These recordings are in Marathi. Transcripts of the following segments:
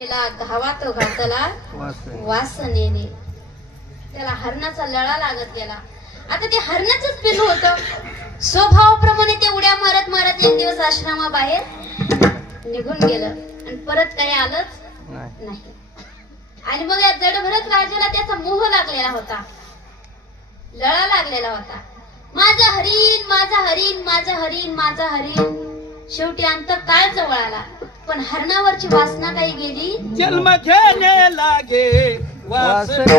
घावात घातला वासनेने त्याला हरणाचा लळा लागत गेला. आता ते हरणाचंच पिल्लू होतं. स्वभावाप्रमाणे ते उड्या मारत मारत एक दिवस आश्रमाबाहेर निघून गेलं आणि परत काही आलंच नाही. आणि मग या जडभरत राजाला त्याचा मोह लागलेला होता, लळा लागलेला होता. माझं हरीण, माझं हरीण, माझं हरीण, माझं हरीण. शेवटी अंत काळ जवळ आला, पण हरणावरची वासना काही गेली. जन्म घेणे लागे वासने.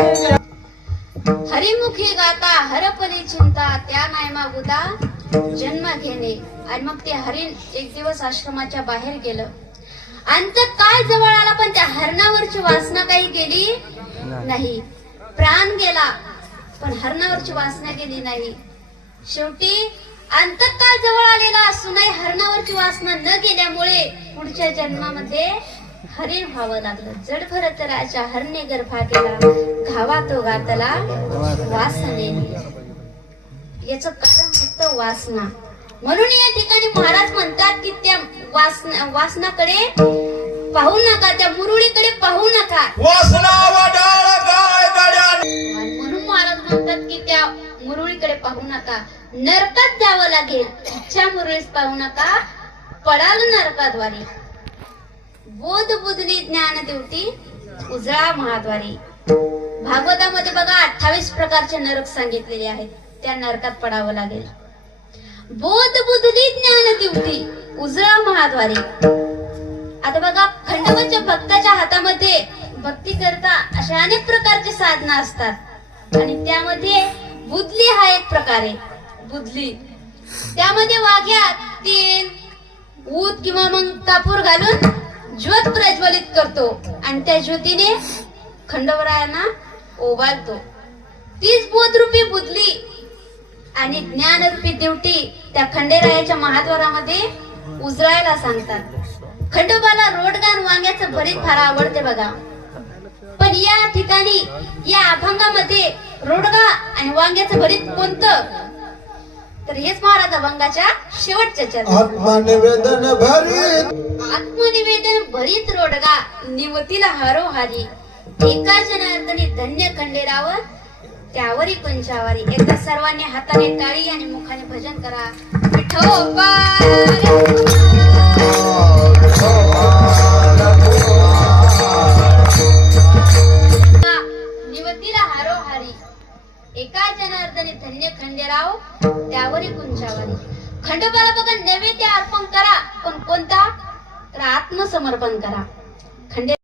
हरिमुखी गाता हरपली चिंता, त्या नाही मागुता जन्म घेणे. आणि मग ते हरिण एक दिवस आश्रमाच्या बाहेर गेलं. अंत काळ जवळ आला, पण त्या हरणावरची वासना काही गेली नाही. प्राण गेला, पण हरणावरची वासना गेली नाही. शेवटी अंतकाळ जवळ आलेला असूनही हरणावरची वासना न गेल्यामुळे पुढच्या जन्मामध्ये हरिण व्हावं लागलं. जडभरत राजा हरणे गर्भा केला, घावा तो घातला वासनेने. याच कारण फक्त वासना. म्हणून या ठिकाणी महाराज म्हणतात की त्या वासनाकडे पाहू नका, त्या मुरुळीकडे पाहू नका. म्हणून महाराज म्हणतात की त्या मुरुळीकडे पाहू नका, नरकात जावं लागेल. इच्छा मुरळीस पाहू नका, पडाल नरकाद्वारे. बोध बुधली ज्ञान देवती उजळा महाद्वारे. भागवतामध्ये बघा 28 प्रकारचे नरक सांगितलेले आहेत. त्या नरकात पडावं लागेल. बोध बुधली ज्ञान देवती उजळा महाद्वारे. आता बघा, खंडोबाच्या भक्ताच्या हातामध्ये भक्ती करता अशा अनेक प्रकारचे साधना असतात आणि त्यामध्ये बुधली हा एक प्रकार आहे. बुधली त्यामध्ये वाघ्यात तेल, ऊद किंवा मग कापूर घालून ज्योत प्रज्वलित करतो आणि त्या ज्योतीने खंडोबरायांना ओवाळतो. तीच बोधरूपी बुधली आणि ज्ञानरूपी देवटी त्या खंडेरायाच्या महाद्वारामध्ये उजळायला सांगतात. खंडोबाला रोडगान वांग्याचं भरीत फार आवडते बघा, पण या ठिकाणी या अभंगामध्ये रोडगा आणि वांग्याचं भरीत कोणतं, तर हेच महाराज अभंगाच्या शेवटच्या चरणात. आत्मनिवेदन भरीत रोडगा निवतीला हारोहारी, एका जनार्दनी धन्य खंडेराव त्यावरी पंचावारी. एकदा सर्वांनी हाताने टाळी आणि मुखाने भजन करा. विठोबा एका जनार्दनी धन्य खंडेराव त्यावरी कुंचावारी. खंडोबाला बघा नैवेद्य अर्पण करा, पण कोणता, तर आत्मसमर्पण करा. खंडे